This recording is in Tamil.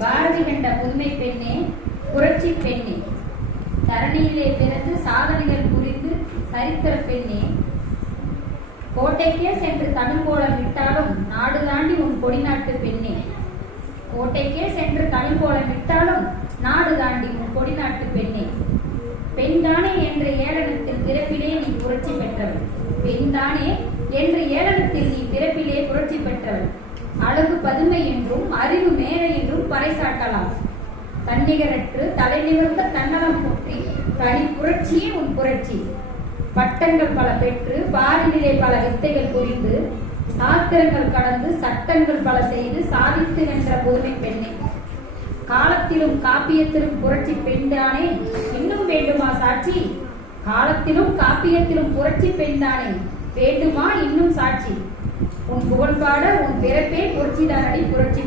பாரதி கண்ட புதுமை பெண்ணே, புரட்சி பெண்ணே, தரணியிலே பிறந்து சாதனைகள் புரிந்து சரித்திர பெண்ணே, கோட்டைக்கே சென்று தமிழ்கோலம் விட்டாலும் நாடு தாண்டி உன் கொடிநாட்டு பெண்ணே, கோட்டைக்கே சென்று தமிழ்கோலம் விட்டாலும் நாடு தாண்டி உன் கொடிநாட்டு பெண்ணே, பெண்தானே என்ற ஏளனத்தில் பிறப்பிலே நீ புரட்சி பெற்றவள், பெண்தானே என்ற ஏளனத்தில் நீ பிறப்பிலே புரட்சி பெற்றவள், அழகு பதுமை என்றும் அறிவு மேலை என்றும் பறைசாட்டலாம், தன்னிகரற்று தலை நிமிர்ந்த தன்னலம் போற்றி தனி புரட்சியே உன் புரட்சி, பட்டங்கள் பல பெற்று பாரினிலே பல வித்தைகள் புரிந்து சாஸ்திரங்கள் கடந்து சட்டங்கள் பல செய்து சாதித்து வென்ற புதுமை பெண்ணே, காலத்திலும் காப்பியத்திலும் புரட்சி பெண்தானே இன்னும் வேண்டுமா சாட்சி, காலத்திலும் காப்பியத்திலும் புரட்சி பெண்தானே வேண்டுமா இன்னும் சாட்சி, உன் புகழ்பாட உன் பிறப்பே புரட்சிதானடி புரட்சி